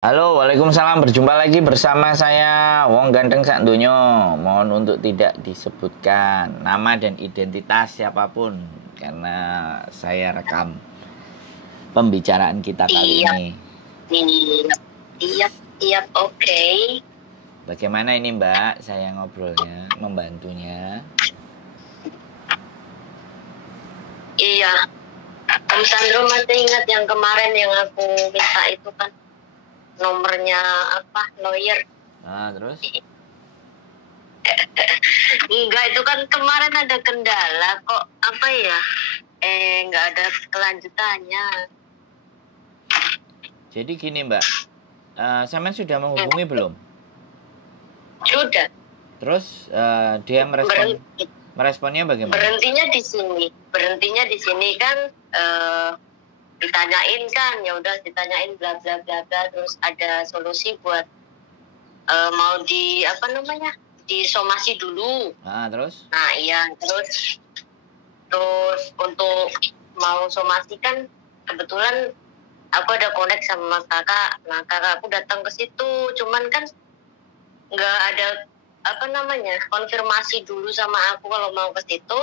Halo, Waalaikumsalam. Berjumpa lagi bersama saya, Wong Ganteng Sak Donya. Mohon untuk tidak disebutkan nama dan identitas siapapun, karena saya rekam pembicaraan kita kali Siap, ini. siap, siap, oke. Bagaimana ini Mbak, saya ngobrolnya, membantunya? Iya, Om Sandro masih ingat yang kemarin yang aku minta itu kan nomornya apa, lawyer. Nah, terus? Enggak, itu kan kemarin ada kendala kok, apa ya, nggak ada kelanjutannya. Jadi gini Mbak, Samen sudah menghubungi belum? Sudah, Terus dia meresponnya bagaimana? berhentinya di sini kan, ditanyain kan, ya udah ditanyain bla bla bla bla, terus ada solusi buat mau di apa namanya, disomasi dulu. Terus? Nah iya, terus untuk mau somasi kan kebetulan aku ada connect sama kakak. Nah kakak aku datang ke situ, cuman kan nggak ada apa namanya, konfirmasi dulu sama aku kalau mau ke situ.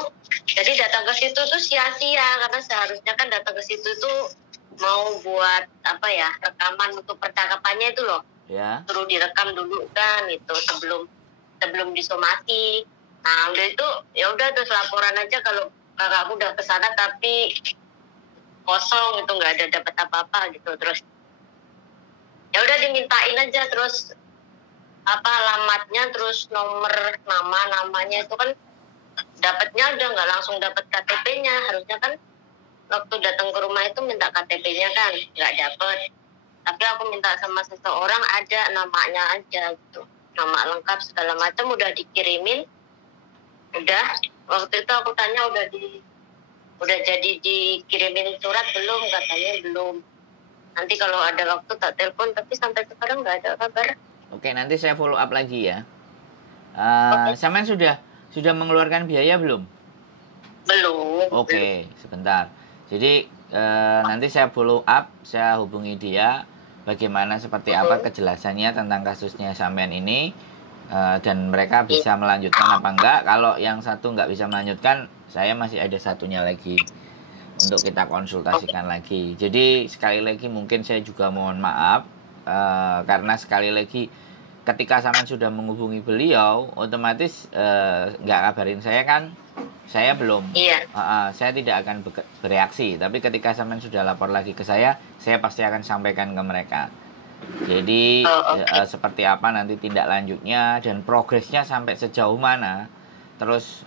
Jadi datang ke situ tuh sia-sia, karena seharusnya kan datang ke situ tuh mau buat apa ya, rekaman untuk percakapannya itu loh. Ya. Suruh direkam dulu kan itu sebelum disomasi. Nah udah itu ya udah, terus laporan aja kalau kakakku udah kesana tapi kosong, itu nggak ada dapat apa-apa gitu. Terus ya udah dimintain aja, terus apa alamatnya, terus nomor namanya itu kan dapatnya udah nggak langsung dapat KTP-nya. Harusnya kan waktu datang ke rumah itu minta KTP-nya kan nggak dapet, tapi aku minta sama seseorang ada namanya aja gitu, nama lengkap segala macam udah dikirimin. Udah, waktu itu aku tanya udah jadi dikirimin surat belum, katanya belum, nanti kalau ada waktu tak telepon, tapi sampai sekarang nggak ada kabar. Oke, nanti saya follow up lagi ya. Oke. Samen sudah mengeluarkan biaya belum? Belum. Oke, sebentar. Jadi nanti saya follow up, saya hubungi dia, bagaimana seperti apa kejelasannya tentang kasusnya Samen ini, dan mereka bisa melanjutkan apa enggak. Kalau yang satu nggak bisa melanjutkan, saya masih ada satunya lagi untuk kita konsultasikan lagi. Jadi sekali lagi mungkin saya juga mohon maaf, karena sekali lagi ketika Samen sudah menghubungi beliau, otomatis nggak kabarin saya kan, saya belum. Iya. Saya tidak akan bereaksi. Tapi ketika Samen sudah lapor lagi ke saya pasti akan sampaikan ke mereka. Jadi seperti apa nanti tindak lanjutnya dan progresnya sampai sejauh mana. Terus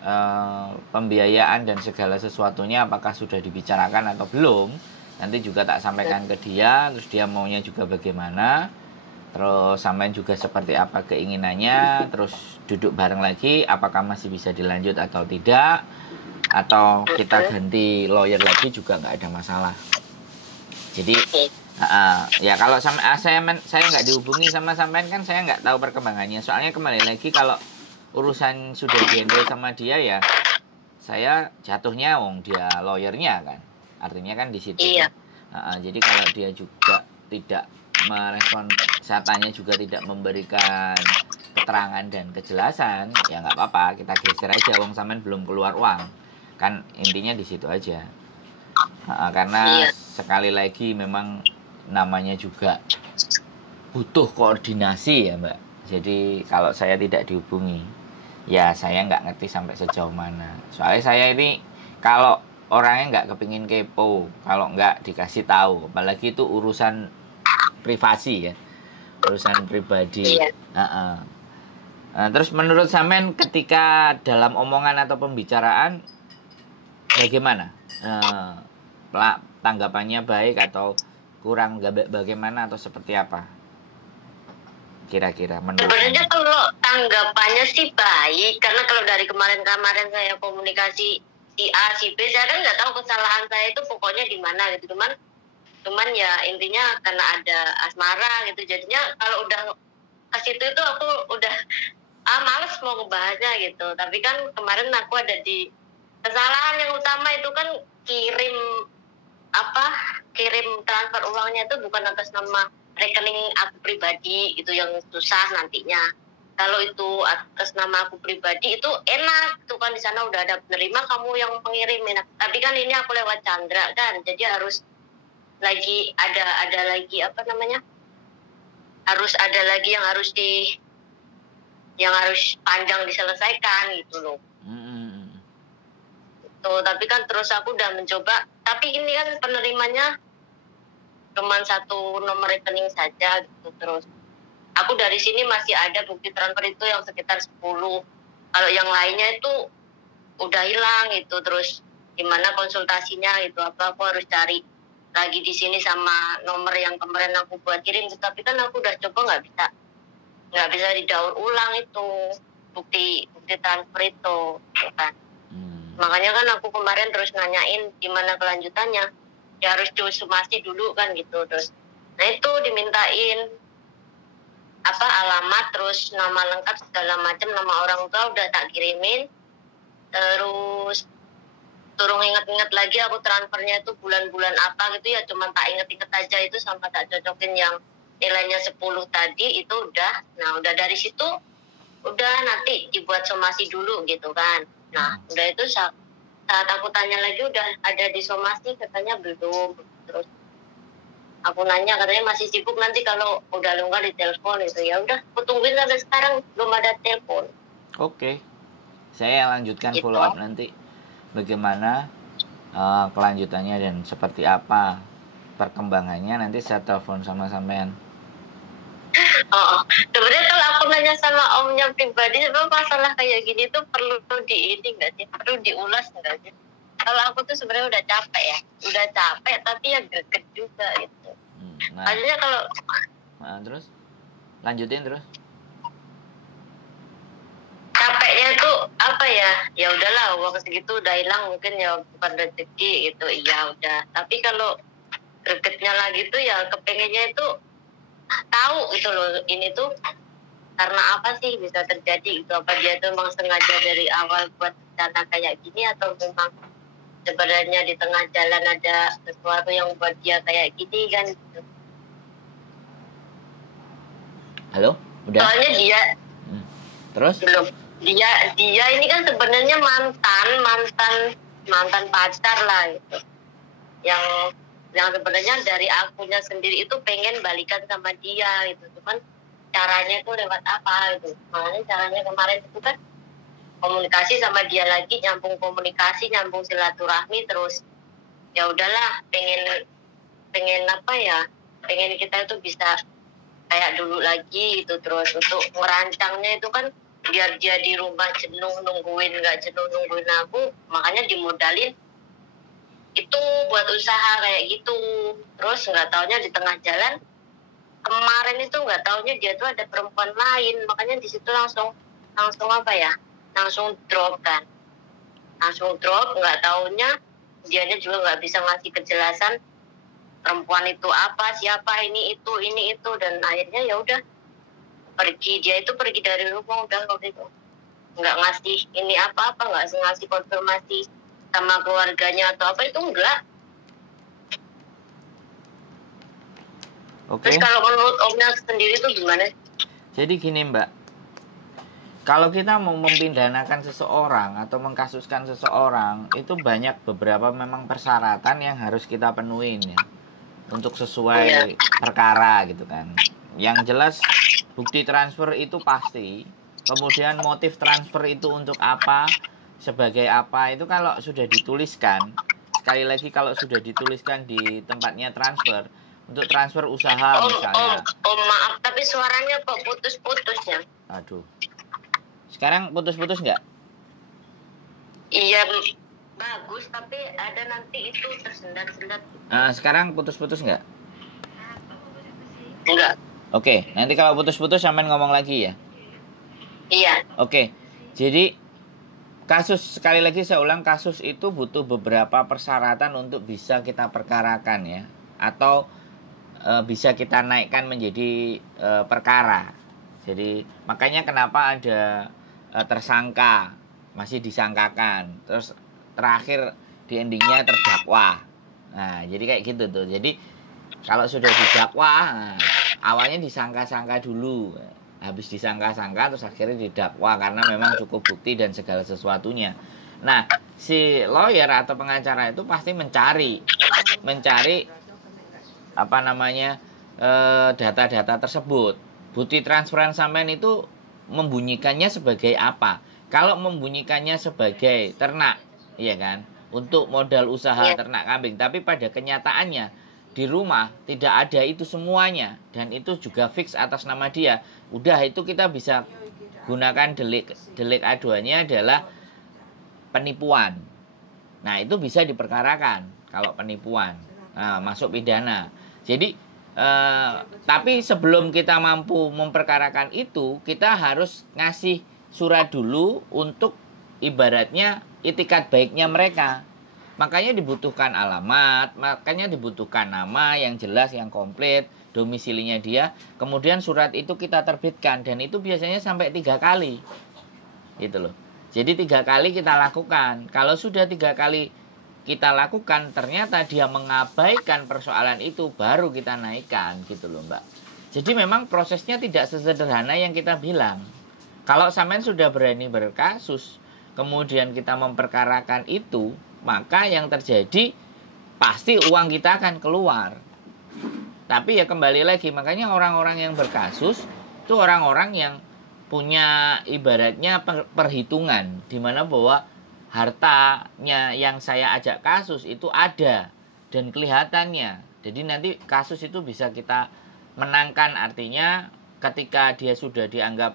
pembiayaan dan segala sesuatunya apakah sudah dibicarakan atau belum, nanti juga tak sampaikan ke dia. Terus dia maunya juga bagaimana, terus sampai juga seperti apa keinginannya. Terus duduk bareng lagi apakah masih bisa dilanjut atau tidak, atau kita ganti lawyer lagi juga nggak ada masalah. Jadi ya kalau saya nggak dihubungi sama sampean kan saya nggak tahu perkembangannya. Soalnya kembali lagi kalau urusan sudah dihandle sama dia ya saya jatuhnya wong dia lawyernya kan, artinya kan di situ. Iya. Jadi kalau dia juga tidak merespon, saya tanya juga tidak memberikan keterangan dan kejelasan, ya nggak apa-apa, kita geser aja, wong sampean belum keluar uang kan, intinya di situ aja. Karena sekali lagi memang namanya juga butuh koordinasi ya Mbak. Jadi kalau saya tidak dihubungi, ya saya nggak ngerti sampai sejauh mana. Soalnya saya ini kalau orangnya nggak kepingin kepo, kalau nggak dikasih tahu, apalagi itu urusan privasi ya, urusan pribadi. Terus menurut Samen ketika dalam omongan atau pembicaraan bagaimana? Tanggapannya baik atau kurang bagaimana atau seperti apa? Kira-kira menurut sebenarnya kalau tanggapannya sih baik, karena kalau dari kemarin saya komunikasi si A si B, saya kan nggak tahu kesalahan saya itu pokoknya di mana gitu. Cuman ya intinya karena ada asmara gitu, jadinya kalau udah ke situ itu aku udah males mau ngebahasnya gitu. Tapi kan kemarin aku ada di kesalahan yang utama itu kan kirim transfer uangnya itu bukan atas nama rekening aku pribadi itu yang susah nantinya. Kalau itu atas nama aku pribadi itu enak tuh kan, di sana udah ada penerima, kamu yang pengirim enak. Tapi kan ini aku lewat Chandra kan, jadi harus lagi ada lagi apa namanya, harus ada lagi yang harus panjang diselesaikan gitu loh. Tuh, tapi kan terus aku udah mencoba, tapi ini kan penerimanya cuma 1 nomor rekening saja gitu. Terus aku dari sini masih ada bukti transfer itu yang sekitar 10. Kalau yang lainnya itu udah hilang gitu. Terus gimana konsultasinya itu, apa aku harus cari lagi di sini sama nomor yang kemarin aku buat kirim. Tapi kan aku udah coba nggak bisa didaur ulang itu bukti transfer itu kan. Makanya kan aku kemarin terus nanyain gimana kelanjutannya, ya harus disumasi dulu kan gitu. Terus nah itu dimintain apa alamat, terus nama lengkap segala macam, nama orang tua udah tak kirimin. Terus turun inget-inget lagi aku transfernya itu bulan-bulan apa gitu ya, cuma tak inget-inget aja itu sampai tak cocokin yang nilainya 10 tadi itu udah. Nah udah dari situ udah nanti dibuat somasi dulu gitu kan. Nah udah itu saat aku tanya lagi udah ada disomasi, katanya belum. Terus aku nanya katanya masih sibuk, nanti kalau udah longgar di telepon itu. Ya udah aku tungguin sampai sekarang belum ada telepon. Oke. Saya lanjutkan Gitu. follow up nanti bagaimana kelanjutannya dan seperti apa perkembangannya, nanti saya telepon sama sampean. Oh, sebenarnya kalau aku nanya sama omnya pribadi, sebenarnya masalah kayak gini tuh perlu nggak sih, perlu diulas nggak sih? Kalau aku tuh sebenarnya udah capek tapi ya greget juga gitu. Akhirnya kalau terus lanjutin terus. Capeknya tuh apa ya? Ya udahlah, uang segitu udah hilang, mungkin ya bukan rezeki gitu. Iya udah. Tapi kalau gregetnya lagi tuh ya kepengennya itu tahu gitu loh, ini tuh karena apa sih bisa terjadi gitu. Apa dia tuh memang sengaja dari awal buat rencana kayak gini, atau memang sebenarnya di tengah jalan ada sesuatu yang buat dia kayak gini kan gitu. Halo, udah? Soalnya dia terus belum, dia ini kan sebenarnya mantan pacar lah gitu. Yang sebenarnya dari akunya sendiri itu pengen balikan sama dia gitu, cuman caranya itu lewat apa gitu. Makanya caranya kemarin itu kan komunikasi sama dia lagi, nyambung silaturahmi. Terus ya udahlah, pengen apa ya, pengen kita itu bisa kayak dulu lagi gitu. Terus untuk merancangnya itu kan biar dia di rumah nggak jenuh nungguin aku, makanya dimodalin itu buat usaha kayak gitu. Terus nggak taunya di tengah jalan kemarin itu nggak taunya dia tuh ada perempuan lain, makanya di situ langsung apa ya, langsung drop, nggak taunya dianya juga nggak bisa ngasih kejelasan perempuan itu apa, siapa, ini itu. Dan akhirnya ya udah dia itu pergi dari rumah, udah waktu itu nggak ngasih ini apa-apa, nggak ngasih konfirmasi sama keluarganya atau apa, itu enggak. Terus kalau menurut omnya sendiri tuh gimana? Jadi gini Mbak, kalau kita mau mempidanakan seseorang atau mengkasuskan seseorang, itu banyak beberapa memang persyaratan yang harus kita penuhin ya, untuk sesuai perkara gitu kan. Yang jelas bukti transfer itu pasti, kemudian motif transfer itu untuk apa, sebagai apa, itu kalau sudah dituliskan, sekali lagi kalau sudah dituliskan di tempatnya transfer, untuk transfer usaha misalnya. Maaf, tapi suaranya kok putus-putus ya? Aduh. Sekarang putus-putus nggak? Iya, bagus, tapi ada nanti itu tersendat-sendat. Sekarang putus-putus nggak? Enggak. Oke, nanti kalau putus-putus sampean ngomong lagi ya? Iya. Oke, jadi kasus, sekali lagi saya ulang, kasus itu butuh beberapa persyaratan untuk bisa kita perkarakan ya, atau bisa kita naikkan menjadi perkara. Jadi makanya kenapa ada tersangka, masih disangkakan, terus terakhir di endingnya terdakwa. Nah jadi kayak gitu tuh. Jadi kalau sudah didakwa, awalnya disangka-sangka dulu, habis disangka-sangka terus akhirnya didakwa karena memang cukup bukti dan segala sesuatunya. Nah, si lawyer atau pengacara itu pasti mencari apa namanya data-data tersebut. Bukti transferan sampean itu membunyikannya sebagai apa? Kalau membunyikannya sebagai ternak, iya kan? Untuk modal usaha ternak kambing, tapi pada kenyataannya di rumah tidak ada itu semuanya dan itu juga fix atas nama dia. Udah, itu kita bisa gunakan delik aduannya adalah penipuan. Nah, itu bisa diperkarakan kalau penipuan. Nah, masuk pidana. Jadi tapi sebelum kita mampu memperkarakan itu, kita harus ngasih surat dulu untuk ibaratnya itikat baiknya mereka. Makanya dibutuhkan alamat, makanya dibutuhkan nama yang jelas, yang komplit, domisilinya dia. Kemudian surat itu kita terbitkan dan itu biasanya sampai 3 kali. Gitu loh. Jadi 3 kali kita lakukan. Kalau sudah 3 kali kita lakukan, ternyata dia mengabaikan persoalan itu, baru kita naikkan gitu loh Mbak. Jadi memang prosesnya tidak sesederhana yang kita bilang. Kalau sampean sudah berani berkasus, kemudian kita memperkarakan itu, maka yang terjadi pasti uang kita akan keluar. Tapi ya kembali lagi, makanya orang-orang yang berkasus itu orang-orang yang punya ibaratnya perhitungan, di mana bahwa hartanya yang saya ajak kasus itu ada dan kelihatannya. Jadi nanti kasus itu bisa kita menangkan, artinya ketika dia sudah dianggap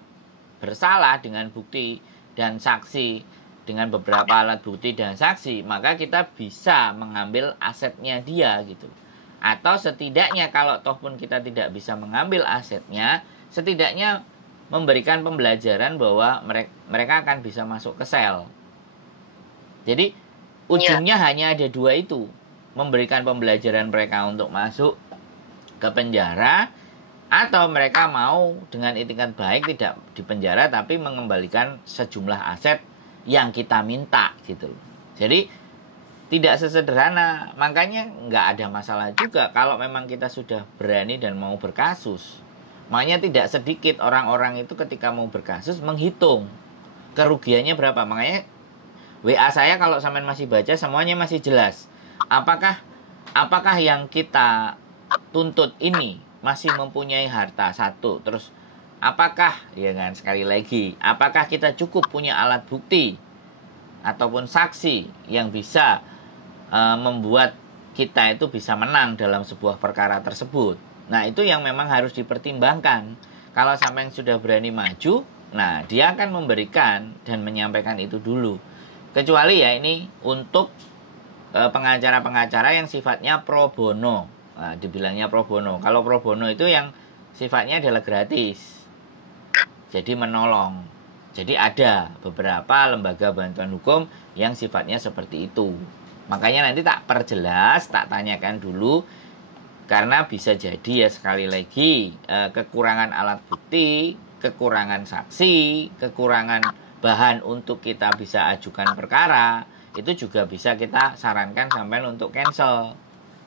bersalah dengan bukti dan saksi, dengan beberapa alat bukti dan saksi, maka kita bisa mengambil asetnya dia gitu. Atau setidaknya kalau toh pun kita tidak bisa mengambil asetnya, setidaknya memberikan pembelajaran bahwa mereka akan bisa masuk ke sel. Jadi ujungnya hanya ada 2 itu, memberikan pembelajaran mereka untuk masuk ke penjara, atau mereka mau dengan itikat baik tidak di penjara tapi mengembalikan sejumlah aset yang kita minta gitu. Jadi tidak sesederhana, makanya nggak ada masalah juga kalau memang kita sudah berani dan mau berkasus. Makanya tidak sedikit orang-orang itu ketika mau berkasus menghitung kerugiannya berapa. Makanya WA saya kalau sampean masih baca semuanya masih jelas. Apakah yang kita tuntut ini masih mempunyai harta satu, terus apakah ya kan, sekali lagi, apakah kita cukup punya alat bukti ataupun saksi yang bisa membuat kita itu bisa menang dalam sebuah perkara tersebut. Nah, itu yang memang harus dipertimbangkan. Kalau sampean sudah berani maju, nah dia akan memberikan dan menyampaikan itu dulu. Kecuali ya ini untuk pengacara-pengacara yang sifatnya pro bono. Nah, dibilangnya pro bono. Kalau pro bono itu yang sifatnya adalah gratis. Jadi menolong. Jadi ada beberapa lembaga bantuan hukum yang sifatnya seperti itu. Makanya nanti tak perjelas, tak tanyakan dulu. Karena bisa jadi ya sekali lagi kekurangan alat bukti, kekurangan saksi, kekurangan bahan untuk kita bisa ajukan perkara, itu juga bisa kita sarankan sampai untuk cancel.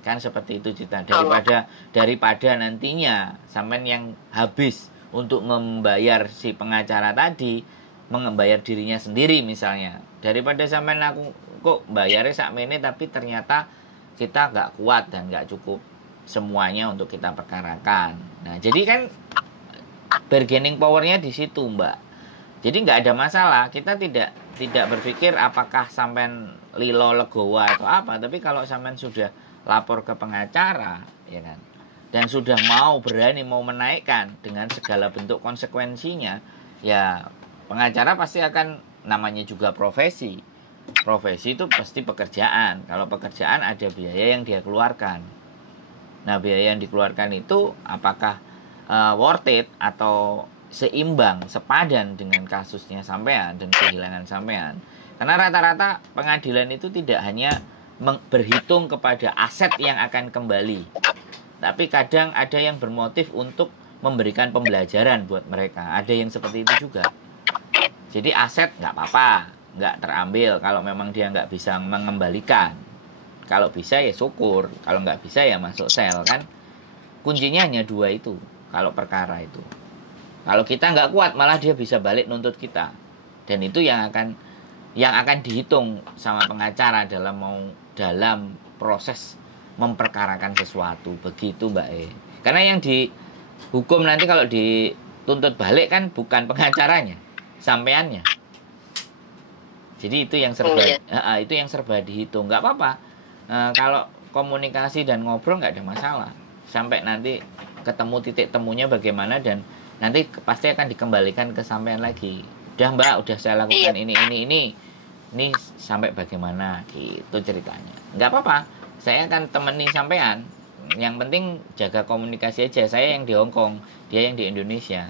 Kan seperti itu Cita. Daripada nantinya sampai yang habis untuk membayar si pengacara tadi, membayar dirinya sendiri misalnya. Daripada sampai aku kok bayarnya sakmene tapi ternyata kita nggak kuat dan nggak cukup semuanya untuk kita perkarakan. Nah, jadi kan bargaining powernya di situ Mbak. Jadi nggak ada masalah, kita tidak berpikir apakah sampean lilo legowo atau apa, tapi kalau sampean sudah lapor ke pengacara, ya kan, dan sudah berani mau menaikkan dengan segala bentuk konsekuensinya, ya pengacara pasti akan, namanya juga profesi itu pasti pekerjaan. Kalau pekerjaan ada biaya yang dia keluarkan. Nah, biaya yang dikeluarkan itu apakah worth it atau seimbang, sepadan dengan kasusnya sampean dan kehilangan sampean. Karena rata-rata pengadilan itu tidak hanya berhitung kepada aset yang akan kembali, tapi kadang ada yang bermotif untuk memberikan pembelajaran buat mereka. Ada yang seperti itu juga. Jadi aset nggak apa-apa, nggak terambil kalau memang dia nggak bisa mengembalikan. Kalau bisa ya syukur, kalau nggak bisa ya masuk sel kan. Kuncinya hanya 2 itu. kalau perkara itu. Kalau kita nggak kuat, malah dia bisa balik nuntut kita. Dan itu yang akan dihitung sama pengacara dalam proses memperkarakan sesuatu. Begitu Mbak E. Karena yang dihukum nanti kalau dituntut balik kan bukan pengacaranya, sampeannya. Jadi itu yang serba dihitung. Nggak apa-apa. Kalau komunikasi dan ngobrol nggak ada masalah. Sampai nanti ketemu titik temunya bagaimana, dan nanti pasti akan dikembalikan ke sampean lagi. Udah Mbak, udah saya lakukan ini sampai bagaimana gitu ceritanya. Nggak apa-apa, saya akan temani sampean. Yang penting jaga komunikasi aja. Saya yang di Hong Kong, dia yang di Indonesia.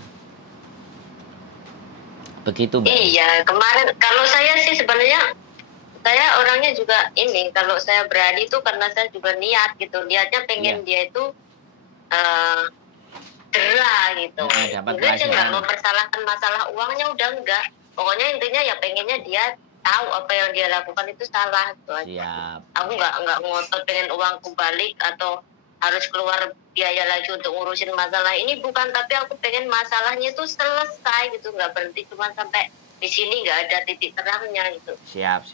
Begitu Mbak. Iya, kemarin kalau saya sih sebenarnya saya orangnya juga ini, kalau saya berani itu karena saya juga niat gitu. Niatnya pengen dia itu cerah gitu. Enggak sih, nggak mempersalahkan masalah uangnya, udah enggak. Pokoknya intinya ya pengennya dia tahu apa yang dia lakukan itu salah gitu aja. Aku nggak ngotot pengen uangku balik atau harus keluar biaya lagi untuk ngurusin masalah ini, bukan. Tapi aku pengen masalahnya itu selesai gitu, nggak berhenti cuma sampai di sini, nggak ada titik terangnya gitu. Siap.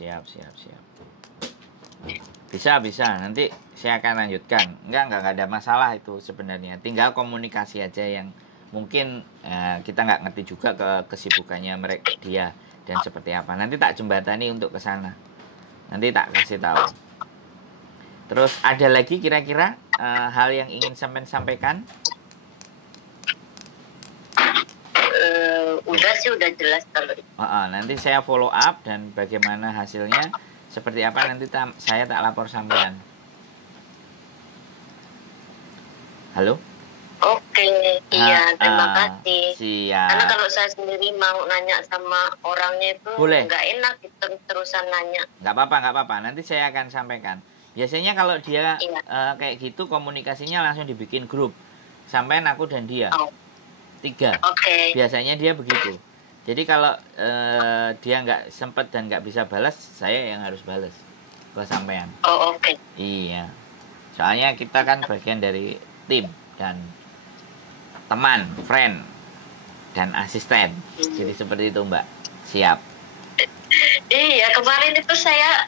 Bisa. Nanti saya akan lanjutkan. Enggak ada masalah itu sebenarnya. Tinggal komunikasi aja yang mungkin kita nggak ngerti juga kesibukannya dia dan seperti apa. Nanti tak jembatani untuk ke sana. Nanti tak kasih tahu. Terus ada lagi kira-kira hal yang ingin sampaikan? Udah jelas kalau. Nanti saya follow up dan bagaimana hasilnya. Seperti apa nanti saya tak lapor sampean. Halo? Oke, iya, terima kasih. Siap. Karena kalau saya sendiri mau nanya sama orangnya itu nggak enak terusan nanya. Nggak apa-apa. Nanti saya akan sampaikan. Biasanya kalau dia kayak gitu, komunikasinya langsung dibikin grup. Sampean, aku dan dia. 3. Biasanya dia begitu. Jadi kalau dia nggak sempat dan nggak bisa balas, saya yang harus balas ke sampean. Iya. Soalnya kita kan bagian dari tim dan teman, friend, dan asisten. Jadi seperti itu Mbak. Siap. Iya, kemarin itu saya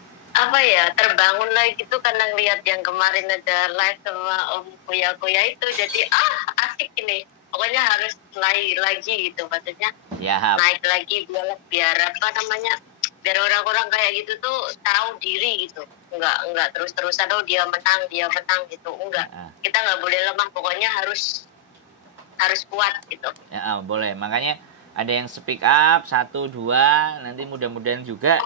terbangun lagi tuh karena lihat yang kemarin ada live sama Om Kuya itu. Jadi asik ini. Pokoknya harus naik lagi gitu, maksudnya naik lagi biar orang-orang kayak gitu tuh tahu diri gitu, nggak terus-terusan dia menang gitu, enggak. Kita nggak boleh lemah, pokoknya harus kuat gitu. Boleh, makanya ada yang speak up 1, 2, nanti mudah-mudahan juga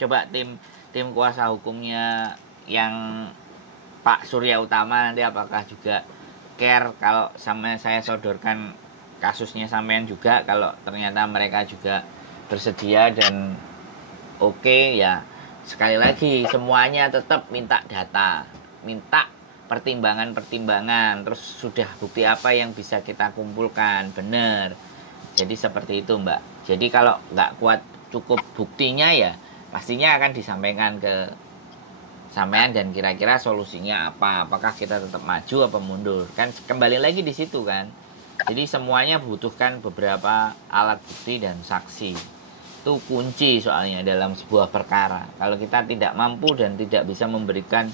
coba tim kuasa hukumnya yang Pak Surya Utama nanti apakah juga care kalau sama saya sodorkan kasusnya sampean juga, kalau ternyata mereka juga bersedia dan oke, ya sekali lagi semuanya tetap minta data, minta pertimbangan, terus sudah bukti apa yang bisa kita kumpulkan, benar. Jadi seperti itu Mbak. Jadi kalau nggak kuat cukup buktinya, ya pastinya akan disampaikan ke sampean dan kira-kira solusinya apa, apakah kita tetap maju apa mundur, kan kembali lagi di situ kan. Jadi semuanya butuhkan beberapa alat bukti dan saksi. Itu kunci soalnya dalam sebuah perkara. Kalau kita tidak mampu dan tidak bisa memberikan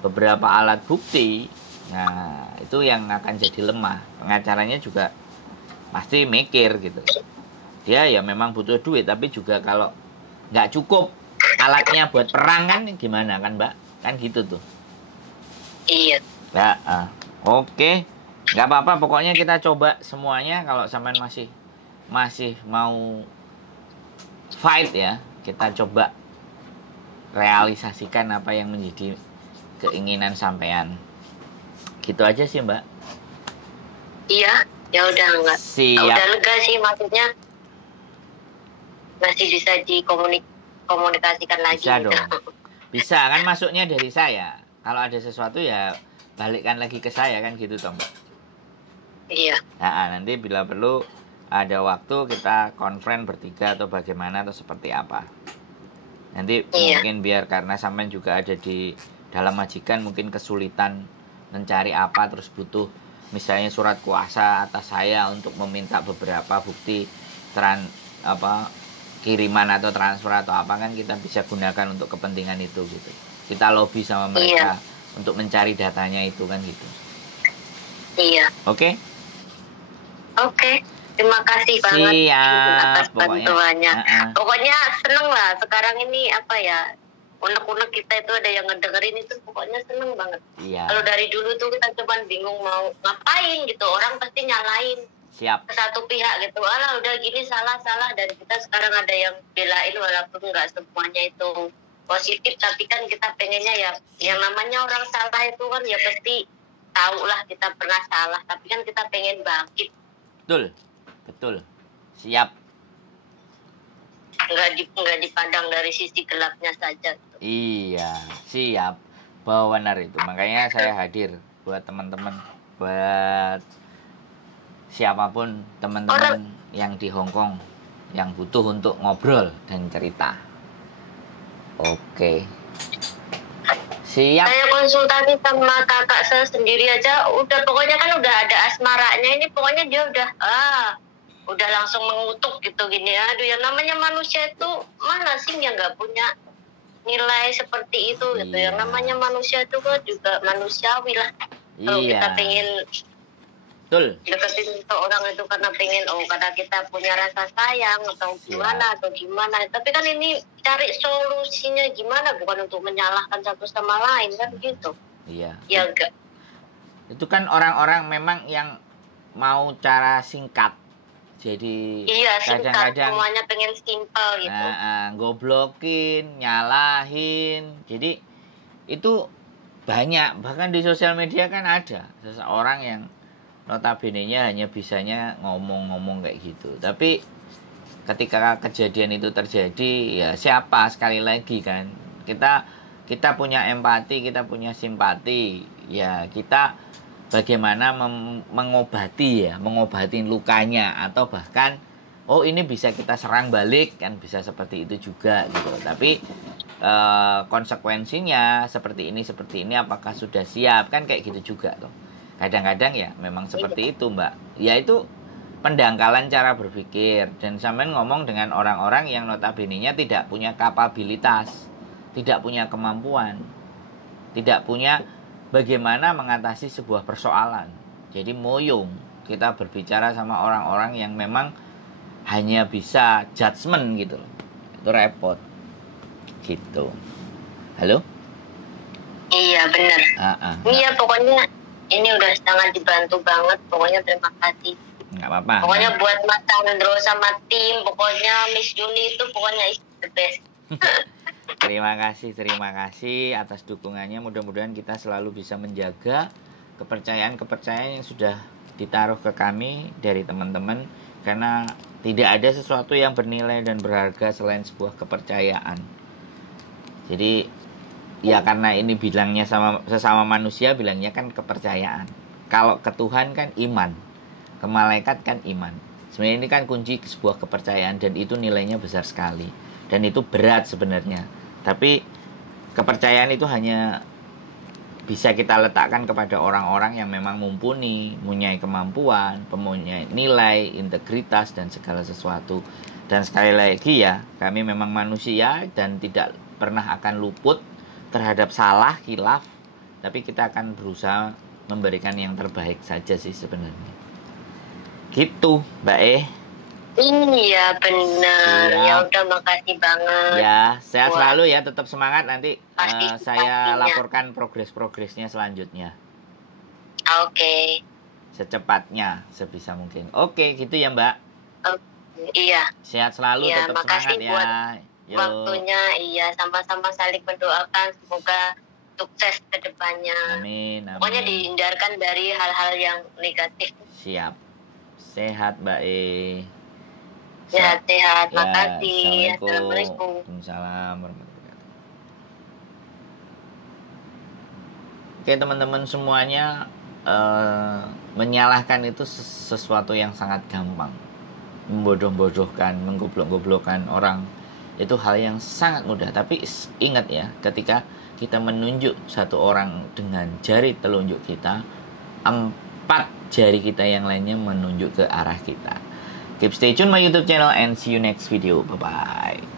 beberapa alat bukti, nah itu yang akan jadi lemah. Pengacaranya juga pasti mikir gitu. Dia ya memang butuh duit, tapi juga kalau nggak cukup alatnya buat perang kan gimana kan Mbak? Kan gitu tuh. Iya. Oke. Nggak apa-apa, pokoknya kita coba semuanya. Kalau sampean masih mau fight ya, kita coba realisasikan apa yang menjadi keinginan sampean. Gitu aja sih Mbak. Iya, ya udah enggak. Siap. Udah lega sih, maksudnya masih bisa dikomunikasikan lagi. Bisa dong. Bisa kan, masuknya dari saya. Kalau ada sesuatu ya balikkan lagi ke saya kan gitu toh Mbak. Iya. Nah, nanti bila perlu ada waktu kita konferen bertiga atau bagaimana atau seperti apa. Nanti mungkin biar karena sampean juga ada di dalam majikan, mungkin kesulitan mencari apa, terus butuh misalnya surat kuasa atas saya untuk meminta beberapa bukti kiriman atau transfer atau apa, kan kita bisa gunakan untuk kepentingan itu gitu. Kita lobby sama mereka untuk mencari datanya itu kan gitu. Iya. Oke? Oke. Terima kasih banget atas bantuannya. Pokoknya seneng lah sekarang ini unek-unek kita itu ada yang ngedengerin itu, pokoknya seneng banget. Iya. Kalau dari dulu tuh kita cuman bingung mau ngapain gitu, orang pasti nyalain. Siap. Ke satu pihak gitu, alah udah gini salah, dan kita sekarang ada yang belain walaupun nggak semuanya itu positif, tapi kan kita pengennya ya yang namanya orang salah itu kan ya pasti tahu lah kita pernah salah, tapi kan kita pengen bangkit. Betul, siap. Nggak dipandang dari sisi gelapnya saja. Iya, siap. Bahwa benar itu. Makanya saya hadir buat teman-teman, buat siapapun teman-teman yang di Hong Kong yang butuh untuk ngobrol dan cerita. Oke. Siap. Saya konsultasi sama kakak saya sendiri aja, pokoknya kan udah ada asmaranya ini, pokoknya dia udah langsung mengutuk gitu gini. Aduh, yang namanya manusia itu mana sih yang nggak punya nilai seperti itu gitu. Yang namanya manusia itu kan juga manusiawi lah. Kalau kita pengen deketin seorang itu karena karena kita punya rasa sayang atau gimana, tapi kan ini cari solusinya gimana, bukan untuk menyalahkan satu sama lain kan gitu. Iya. Ya enggak. Itu kan orang-orang memang yang mau cara singkat. Jadi kadang-kadang semuanya pengen simpel gitu. Goblokin, nyalahin. Jadi itu banyak, bahkan di sosial media kan ada seseorang yang notabene-nya hanya bisanya ngomong-ngomong kayak gitu. Tapi ketika kejadian itu terjadi, ya siapa, sekali lagi kan, kita punya empati, kita punya simpati, ya kita bagaimana mengobati lukanya, atau bahkan ini bisa kita serang balik kan, bisa seperti itu juga gitu. Tapi konsekuensinya seperti ini apakah sudah siap, kan kayak gitu juga tuh. Kadang-kadang ya memang seperti itu, Mbak. Ya itu pendangkalan cara berpikir, dan sampean ngomong dengan orang-orang yang notabene-nya tidak punya kapabilitas, tidak punya kemampuan, tidak punya bagaimana mengatasi sebuah persoalan. Jadi moyong kita berbicara sama orang-orang yang memang hanya bisa judgement gitu. Itu repot. Gitu. Halo? Iya, benar. Iya, pokoknya ini udah sangat dibantu banget. Pokoknya terima kasih. Nggak apa-apa. Pokoknya buat Mas Sandro sama tim, pokoknya Miss Juni itu pokoknya is the best. Terima kasih atas dukungannya. Mudah-mudahan kita selalu bisa menjaga kepercayaan yang sudah ditaruh ke kami dari teman-teman, karena tidak ada sesuatu yang bernilai dan berharga selain sebuah kepercayaan. Jadi ya karena ini bilangnya sesama manusia, bilangnya kan kepercayaan. Kalau ke Tuhan kan iman, ke malaikat kan iman. Sebenarnya ini kan kunci sebuah kepercayaan, dan itu nilainya besar sekali. Dan itu berat sebenarnya. Tapi kepercayaan itu hanya bisa kita letakkan kepada orang-orang yang memang mumpuni, mempunyai kemampuan, mempunyai nilai, integritas, dan segala sesuatu. Dan sekali lagi ya, kami memang manusia dan tidak pernah akan luput terhadap salah, khilaf, tapi kita akan berusaha memberikan yang terbaik saja sih sebenarnya. Gitu, Mbak Iya, benar. Ya udah, makasih banget. Ya, sehat selalu ya, tetap semangat. Nanti saya laporkan progresnya selanjutnya. Oke. Secepatnya, sebisa mungkin. Oke, gitu ya, Mbak. Iya. Sehat selalu, ya, tetap semangat ya. Buat waktunya, iya, sama-sama saling mendoakan semoga sukses ke depannya. Amin. Pokoknya dihindarkan dari hal-hal yang negatif. Siap. Sehat, Mbak Sehat-sehat. Ya, makasih. Assalamualaikum. Waalaikumsalam warahmatullahi wabarakatuh. Oke, teman-teman semuanya, menyalahkan itu sesuatu yang sangat gampang. Membodoh-bodohkan, menggoblok-goblokkan orang, itu hal yang sangat mudah. Tapi ingat ya, ketika kita menunjuk satu orang dengan jari telunjuk kita, 4 jari kita yang lainnya menunjuk ke arah kita. Keep stay tune my YouTube channel and see you next video. Bye bye.